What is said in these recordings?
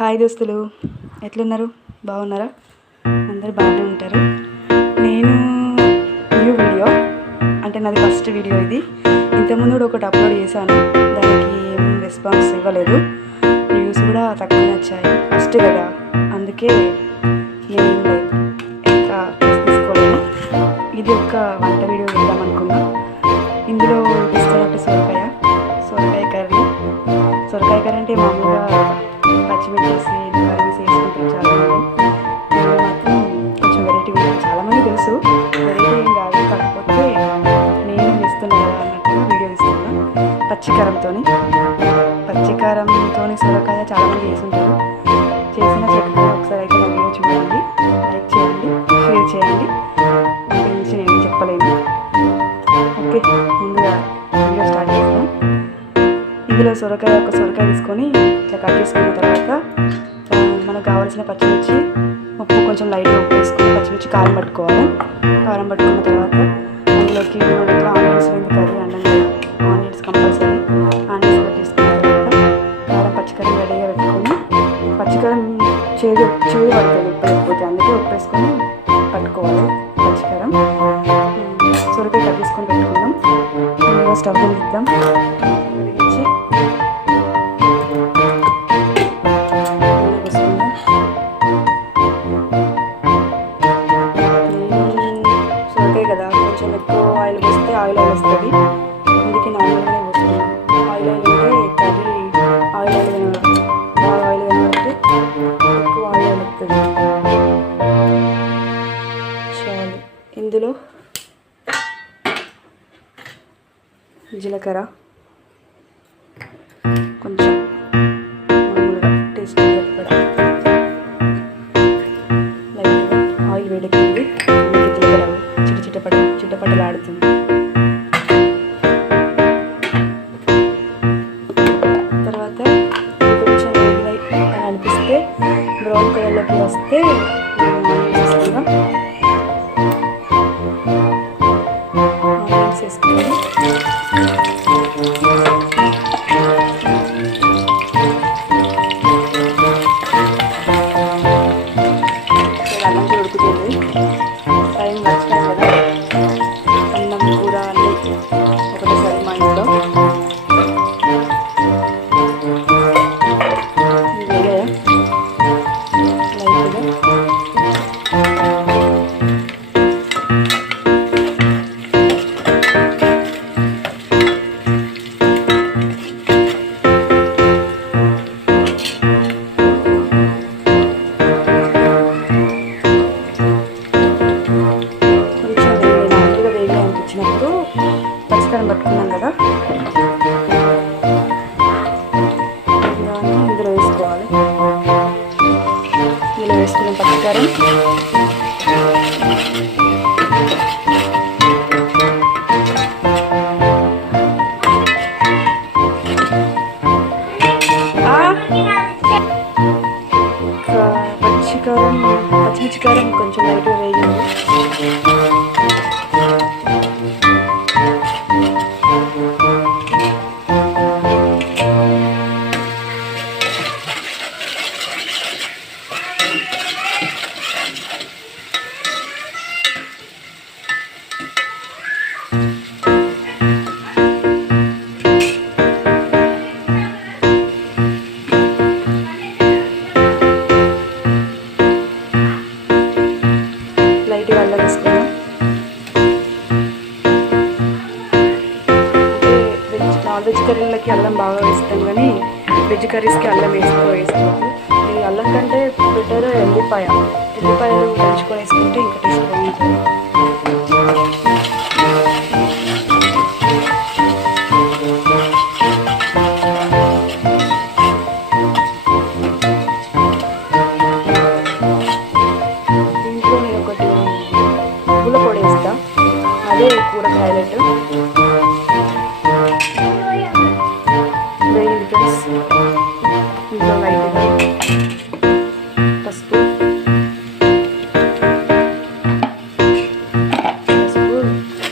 Hi దోస్తులు, ఎట్లున్నారు? బాగున్నారా? అందరు బాగానే ఉంటారు. నేను న్యూ వీడియో అంటే నాది ఫస్ట్ వీడియో ఇది. ఇంతకుముందు కూడా ఒకటి అప్లోడ్ చేశాను, దానికి ఏం రెస్పాన్స్ ఇవ్వలేదు. వ్యూస్ కూడా తక్కువ వచ్చాయి, ఫస్ట్ కదా, అందుకే నేను ఇంకా తీసుకోలేదు. ఇది ఒక వంట వీడియో ఇద్దాం అనుకున్నా. ఇందులో ఇస్తున్నట్టు సొరకాయ కర్రీ. సొరకాయ కర్రీ అంటే మామూలుగా పచ్చిమిర్చి వేసి కర్రీస్ వేసుకుంటారు చాలామంది. ఇది మాత్రం కొంచెం వెరైటీ ఉంటుంది. చాలామంది తెలుసు, వెరైటీ ఏం కాదు, కాకపోతే నేను ఇస్తున్నా కదా అన్నట్టుగా వీడియో ఇస్తున్నా. పచ్చికారంతో సొరకాయ చాలామంది వేసుంటారు. చేసిన చెక్కగా ఒకసారి అయితే నా వీడియో చూడండి, లైక్ చేయండి, షేర్ చేయండి. దాని గురించి నేను చెప్పలేను. ఓకే, ముందుగా వీడియో స్టార్ట్ చేస్తాం. ఇందులో ఒక సొరకాయ తీసుకొని ఇట్లా కట్ చేసుకున్న తర్వాత మనకు కావాల్సిన పచ్చిమిర్చి, ఉప్పు, కొంచెం లైట్గా ఉప్పు వేసుకొని పచ్చిమిర్చి కారం పట్టుకోవాలి. కారం పట్టుకున్న తర్వాత అందులోకి ఆనియన్స్ లేని కర్రీ అన్నం కదా, ఆనియన్స్ కంపల్సరీ. ఆనియన్స్ కట్ చేసుకున్న తర్వాత కారం పచ్చికారం రెడీగా పెట్టుకొని, పచ్చికారం చేదు పడుతుంది ఉప్పు లేకపోతే, అందుకే ఉప్పు వేసుకొని పట్టుకోవాలి పచ్చికారం. సొరకాయ కట్ చేసుకొని పెట్టుకుందాం. స్టవ్ ఇద్దాం, వెలిగించి సొరకాయ కదా, కొంచెం ఎక్కువ ఆయిల్ పోస్తే ఆయిల్ వస్తుంది, అందుకే నార్మల్గానే పోస్తున్నాం. ఆయిల్ ఉంటే కర్రీ బాగా ఆయిల్ కనబడితే ఎక్కువ ఆయిల్ వస్తుంది. చాలు. ఇందులో జీలకర్ర, కొంచెం మామూలుగా టేస్ట్ సరిపడా లైట్గా ఆయిల్ వేడెక్కింది, జీలకర్ర చిట్టపట్టలాడుతుంది. తర్వాత కొంచెం వేగినాయి అని అనిపిస్తే, బ్రౌన్ కలర్లోకి వస్తే వేసుకుని అన్నం ఉడుకుతుంది. టైం వచ్చినాయి కదా, అన్నం కూర అన్నీ ఒకటేసారి మా ఇంట్లో వేగాయా లైట్గా. వచ్చినప్పుడు పచ్చికారం పట్టుకున్నాం కదా, దాన్ని ఇందులో వేసుకోవాలి. ఇందులో వేసుకున్నాం పచ్చికారం. పచ్చిమిర్చి కారం కొంచెం లైట్గా వేగింది. లైట్గా అల్లం వేసుకున్నాం. అంటే నాన్ వెజ్ కర్రీలకి అల్లం బాగా వేస్తాం, కానీ వెజ్ కర్రీస్కి అల్లం వేసుకోవద్దు. ఈ అల్లం కంటే బెటర్ ఎల్లిపాయలు దంచుకొని వేసుకుంటే ఇంకా టేస్ట్ బాగుంటుంది. అదే కూరకు హైలైట్. వేయండి ఫ్రెండ్స్. ఇంట్లో లైట్గా పసుపు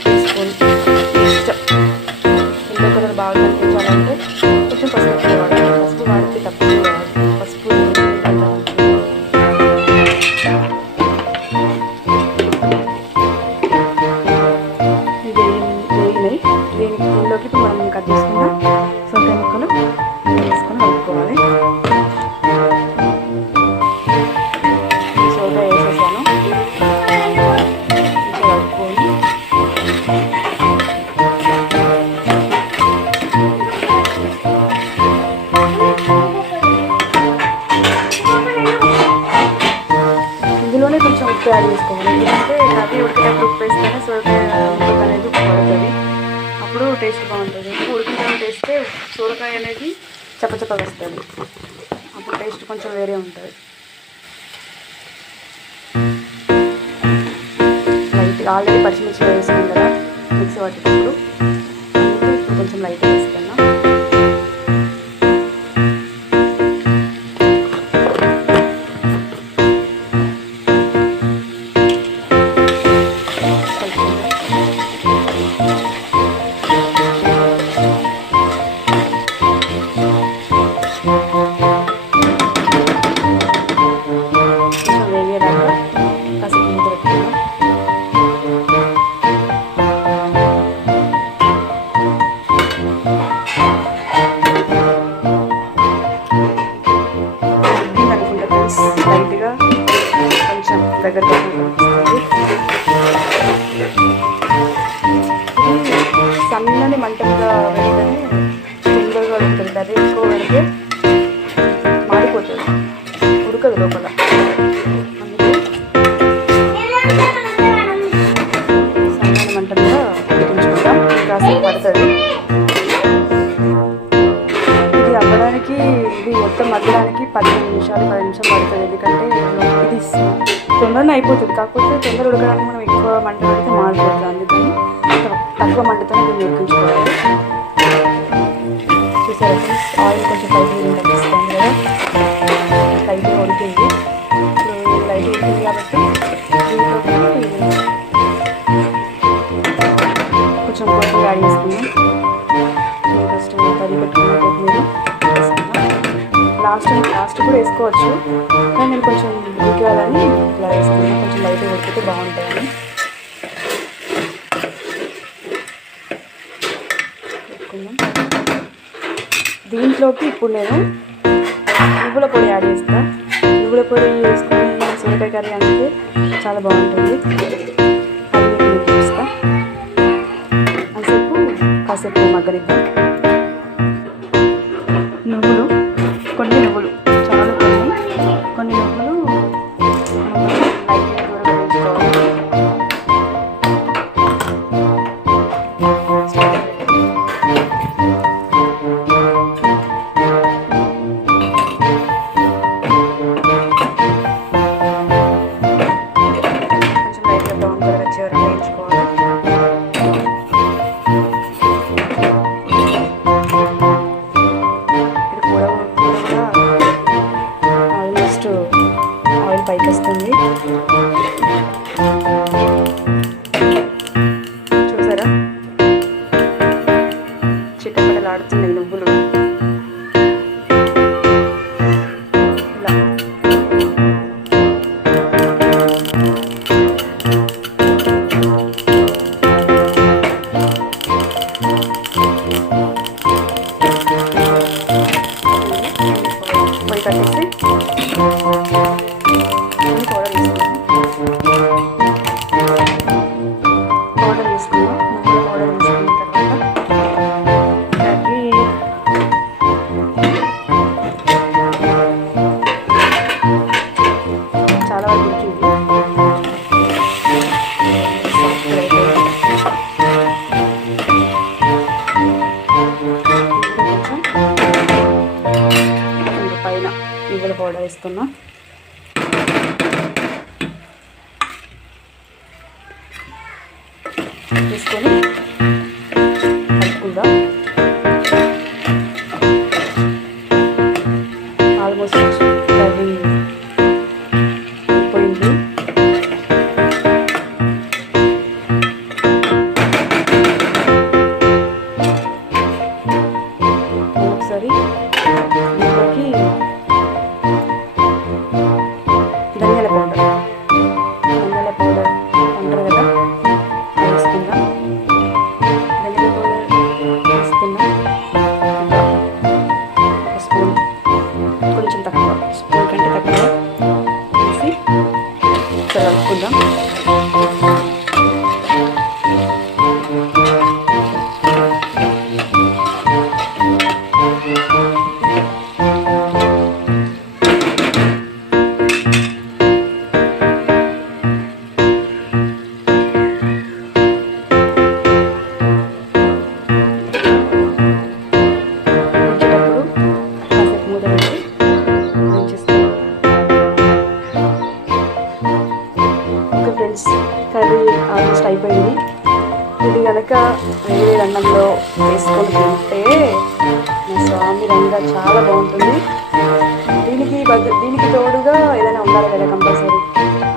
తీసుకొని ఇష్టం. ఎల్లో కలర్ బాగా కనిపించాలంటే కొంచెం పసుపు వాడాలి. పసుపు వాడితే తక్కువ పసుపు ఉప్పు యాడ్ చేసుకోవాలి. ఎందుకంటే కర్రీ ఉడికేటప్పుడు ఉప్పు వేస్తేనే సొరకాయ ముక్కకు అనేది ఉప్పు పడుతుంది, అప్పుడు టేస్ట్ బాగుంటుంది. ఉప్పు ఉడికిన వేస్తే సొరకాయ అనేది చప్పచప్పగా వస్తుంది, అప్పుడు టేస్ట్ కొంచెం వేరే ఉంటుంది. లైట్గా ఆల్రెడీ పచ్చిమిర్చి వేసాం కదా మిక్సీ పట్టేటప్పుడు, అందుకే ఇప్పుడు కొంచెం లైట్గా వేసుకున్నా. లైట్గా కొంచెం దగ్గరగా కనిపిస్తుంది. ఇది సన్నని మంట మీద పెడితేనే తొందరగా ఉడుకుతుంది. అది ఎక్కువ పెడితే మాడిపోతుంది, ఉడకదు లోపల. అందుకే సన్నని మంట మీద ఉడికించుకుంటాం, కాసేపు పడుతుంది. ఇది మొత్తం మగ్గడానికి 15 నిమిషాలు 10 నిమిషాలు పడుతుంది. ఎందుకంటే ఇది తొందరగా అయిపోతుంది, కాకపోతే తొందర ఉడకడానికి మనం ఎక్కువ మంట పెడితే మాడిపోతుంది. అందుకని తక్కువ మంటతో దీన్ని ఉడికించుకోవాలి. చూసారా ఫ్రెండ్స్, ఆయిల్ కొంచెం పైకి తగ్గిస్తాం కదా, లైట్గా ఉడికింది. ఇప్పుడు లైట్ ఉడికింది కాబట్టి దీంట్లో కొంచెం కొత్తిమీర యాడ్ చేసుకున్నాం. ఫస్ట్ తరి పెట్టుకున్న కొత్తిమీర లాస్ట్ కూడా వేసుకోవచ్చు, కానీ నేను కొంచెం ఉడికేయాలని ఇట్లా వేసుకున్నాను. కొంచెం లైట్గా ఉడికితే బాగుంటుందని పెట్టుకున్నాం. దీంట్లోకి ఇప్పుడు నేను నువ్వుల పొడి యాడ్ చేస్తాను. నువ్వుల పొడి వేసుకొని సొరకాయ కర్రీ అంటే చాలా బాగుంటుంది. అది మీకు చూపిస్తా. కాసేపు మగ్గనిద్దాం. కొన్ని నువ్వులు చాలా కొన్ని నువ్వులు లైట్గా దూరంగా వేసుకోవాలి. కొంచెం లైట్గా బ్రౌన్ కలర్ వచ్చే వరకు వేయించుకోవాలి. ఆయిల్ పైకి వస్తుంది, చూసారా చిట్టపటలాడుతున్నాయి నువ్వులు. ఇలా పొయ్యి కట్టేసి పౌడర్ వేసుకున్నాం. నువ్వుల పౌడర్ వేసుకున్న తర్వాత కర్రీ చాలా వరకు ఉడికింది. పైన నువ్వుల పౌడర్ వేస్తున్నా. తీసుకొని కలుపుకుందాం. ఆల్మోస్ట్ కర్రీ అయిపోయింది. ఒకసారి దీంట్లోకి ధనియాల పౌడర్ అంటారు కదా, వేసుకుందాం. ధనియాల పౌడర్ వేసుకున్నాం. ఒక స్పూన్, కొంచెం తక్కువ, స్పూన్ కంటే తక్కువ వేసి కలుపుకుందాం. చాలా బాగుంటుంది. దీనికి తోడుగా ఏదైనా ఉండాలి కదా కంపల్సరీ.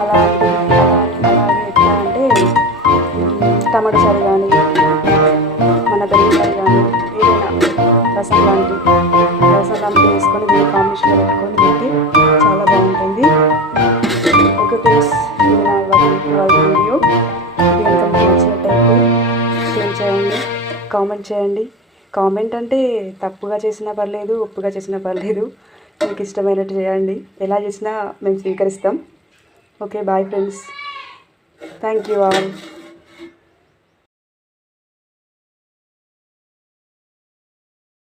అలాగే ఎట్లా అంటే టమాటా చారు కానీ, మన పెరుగు చారు కానీ, ఏదైనా రసం లాంటి వేసుకొని దీన్ని కాంబినేషన్లో పెట్టుకొని తింటే చాలా బాగుంటుంది. ఓకే ఫ్రెండ్స్, ఇది నా వాళ్ళ వీడియో. ఇది కనుక మీకు నచ్చినట్టయితే షేర్ చేయండి, కామెంట్ చేయండి. కామెంట్ అంటే తప్పుగా చేసినా పర్లేదు, ఒప్పుగా చేసినా పర్లేదు, మీకు ఇష్టమైనట్టు చేయండి. ఎలా చేసినా మేము స్వీకరిస్తాం. Okay, bye friends. Thank you all.